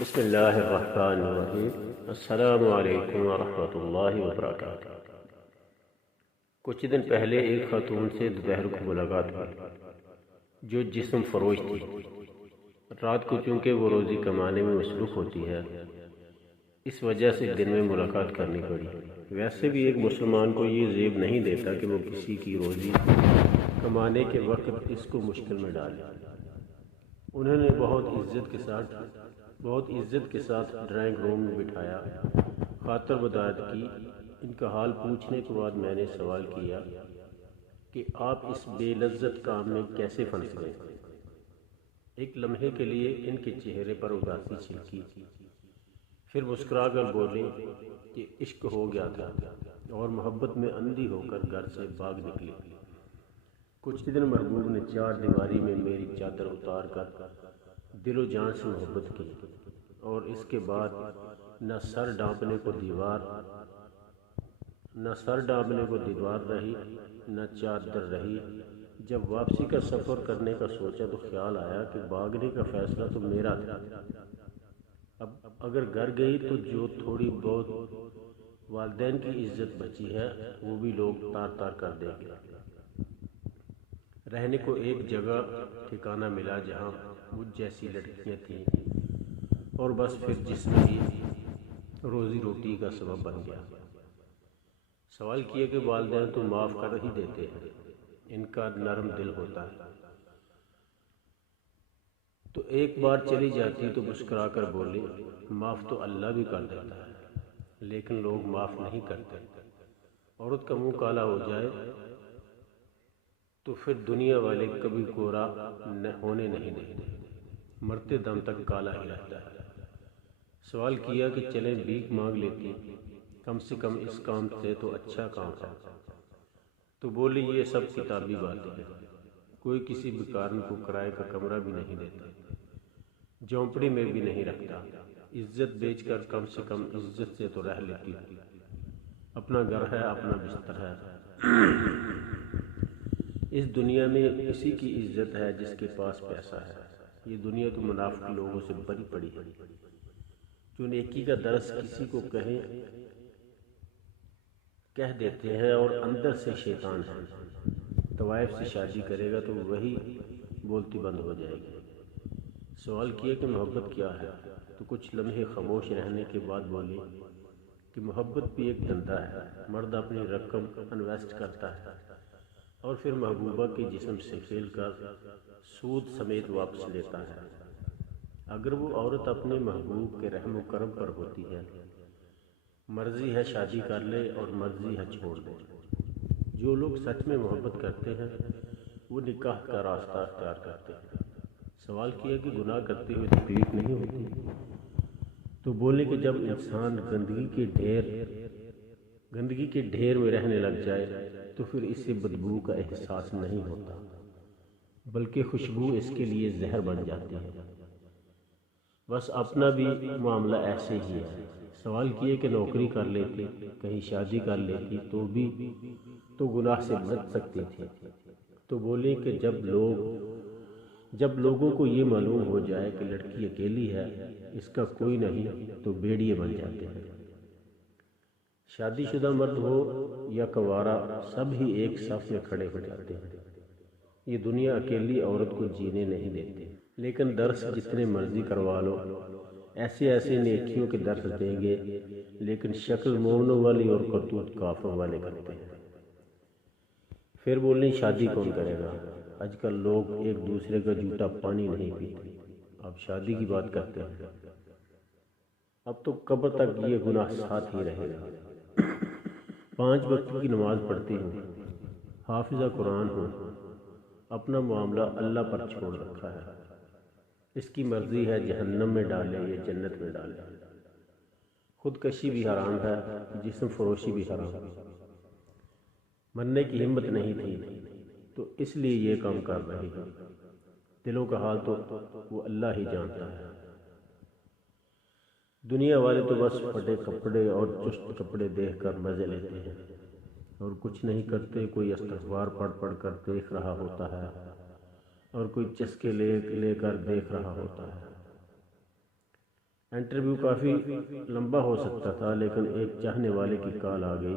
بسم اللہ الرحمن الرحیم۔ السلام علیکم ورحمۃ اللہ وبرکاتہ۔ کچھ دن پہلے ایک خاتون سے دوپہر کو ملاقات ہوئی جو جسم فروش تھی۔ رات کو چونکہ وہ روزی کمانے میں مصروف ہوتی ہے، اس وجہ سے دن میں ملاقات کرنی پڑی۔ ویسے بھی ایک مسلمان کو یہ زیب نہیں دیتا کہ وہ کسی کی روزی کمانے کے وقت اس کو مشکل میں ڈالے۔ انہوں نے بہت عزت کے ساتھ ڈرائنگ روم میں بٹھایا، خاطر بداعت کی۔ ان کا حال پوچھنے کے بعد میں نے سوال کیا کہ آپ اس بے لذت کام میں کیسے پھنس گئے؟ ایک لمحے کے لیے ان کے چہرے پر اداسی چھلکی، پھر مسکرا کر بولے کہ عشق ہو گیا تھا اور محبت میں اندھی ہو کر گھر سے بھاگ نکلی۔ کچھ دن محبوب نے چار دیواری میں میری چادر اتار کر دل و جان سے محبت کی، اور اس کے بعد نہ سر ڈانپنے کو دیوار رہی نہ چادر رہی۔ جب واپسی کا سفر کرنے کا سوچا تو خیال آیا کہ بھاگنے کا فیصلہ تو میرا تھا۔ اب اگر گھر گئی تو جو تھوڑی بہت والدین کی عزت بچی ہے وہ بھی لوگ تار تار کر دیں گے۔ رہنے کو ایک جگہ ٹھکانہ ملا جہاں مجھ جیسی لڑکیاں تھیں، اور بس پھر جسم بھی روزی روٹی کا سبب بن گیا۔ سوال کیا کہ والدین تو معاف کر ہی دیتے ہیں، ان کا نرم دل ہوتا ہے، تو ایک بار چلی جاتی تو مسکرا کر بولے معاف تو اللہ بھی کر دیتا ہے، لیکن لوگ معاف نہیں کرتے۔ عورت کا منہ کالا ہو جائے تو پھر دنیا والے کبھی گورا ہونے نہیں دیتے، مرتے دم تک کالا ہی رہتا ہے۔ سوال کیا کہ چلیں بھیک مانگ لیتی، کم سے کم اس کام سے تو اچھا کام ہے، تو بولی یہ سب کتابی باتیں ہیں، کوئی کسی بیکارن کو کرائے کا کمرہ بھی نہیں دیتا، جھونپڑی میں بھی نہیں رکھتا، عزت بیچ کر کم سے کم عزت سے تو رہ لیتی، اپنا گھر ہے، اپنا بستر ہے۔ اس دنیا میں اسی کی عزت ہے جس کے پاس پیسہ ہے۔ یہ دنیا تو منافق لوگوں سے بھری پڑی ہے جو نیکی کا درس کسی کو کہہ دیتے ہیں اور اندر سے شیطان ہے۔ طوائف سے شادی کرے گا تو وہی بولتی بند ہو جائے گی۔ سوال کیا کہ محبت کیا ہے، تو کچھ لمحے خاموش رہنے کے بعد بولے کہ محبت بھی ایک دھندا ہے۔ مرد اپنی رقم انویسٹ کرتا ہے اور پھر محبوبہ کے جسم سے کھیل کر سود سمیت واپس لیتا ہے۔ اگر وہ عورت اپنے محبوب کے رحم و کرم پر ہوتی ہے، مرضی ہے شادی کر لے اور مرضی ہے چھوڑ دے۔ جو لوگ سچ میں محبت کرتے ہیں وہ نکاح کا راستہ اختیار کرتے ہیں۔ سوال کیا کہ گناہ کرتے ہوئے تکلیف نہیں ہوتی، تو بولے کہ جب انسان گندگی کے ڈھیر میں رہنے لگ جائے تو پھر اسے بدبو کا احساس نہیں ہوتا، بلکہ خوشبو اس کے لیے زہر بن جاتی ہے۔ بس اپنا بھی معاملہ ایسے ہی ہے۔ سوال کیے کہ نوکری کر لیتی، کہیں شادی کر لیتی تو گناہ سے بچ سکتی تھی، تو بولے کہ جب لوگوں کو یہ معلوم ہو جائے کہ لڑکی اکیلی ہے، اس کا کوئی نہیں، تو بیڑیے بن جاتے ہیں۔ شادی شدہ مرد ہو یا کنوارا، سب ہی ایک صف میں کھڑے ہو جاتے ہیں۔ یہ دنیا اکیلی عورت کو جینے نہیں دیتی، لیکن درس جتنے مرضی کروا لو، ایسے نیکیوں کے درس دیں گے، لیکن شکل مومنوں والی اور کرتوت کافروں والے کرتے ہیں۔ پھر بولیں شادی کون کرے گا؟ آج کل لوگ ایک دوسرے کا جھوٹا پانی نہیں پیتے، اب شادی کی بات کرتے ہیں۔ اب تو قبر تک یہ گناہ ساتھ ہی رہے گا۔ 5 وقت کی نماز پڑھتی ہوں، حافظہ قرآن ہوں، اپنا معاملہ اللہ پر چھوڑ رکھا ہے۔ اس کی مرضی ہے جہنم میں ڈالے یا جنت میں ڈالے۔ خودکشی بھی حرام ہے، جسم فروشی بھی حرام ہے۔ مرنے کی ہمت نہیں تھی تو اس لیے یہ کام کر رہی ہے، دلوں کا حال تو وہ اللہ ہی جانتا ہے۔ دنیا والے تو بس پھٹے کپڑے اور چست کپڑے دیکھ کر مزے لیتے ہیں اور کچھ نہیں کرتے۔ کوئی استغفار پڑھ کر دیکھ رہا ہوتا ہے اور کوئی چسکے لے کر دیکھ رہا ہوتا ہے۔ انٹرویو کافی لمبا ہو سکتا تھا، لیکن ایک چاہنے والے کی کال آ گئی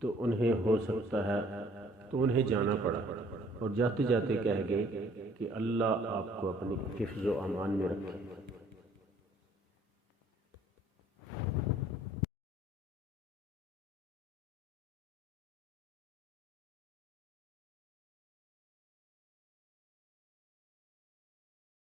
تو انہیں جانا پڑا، اور جاتے جاتے کہہ گئے کہ اللہ آپ کو اپنی حفظ و امان میں رکھے۔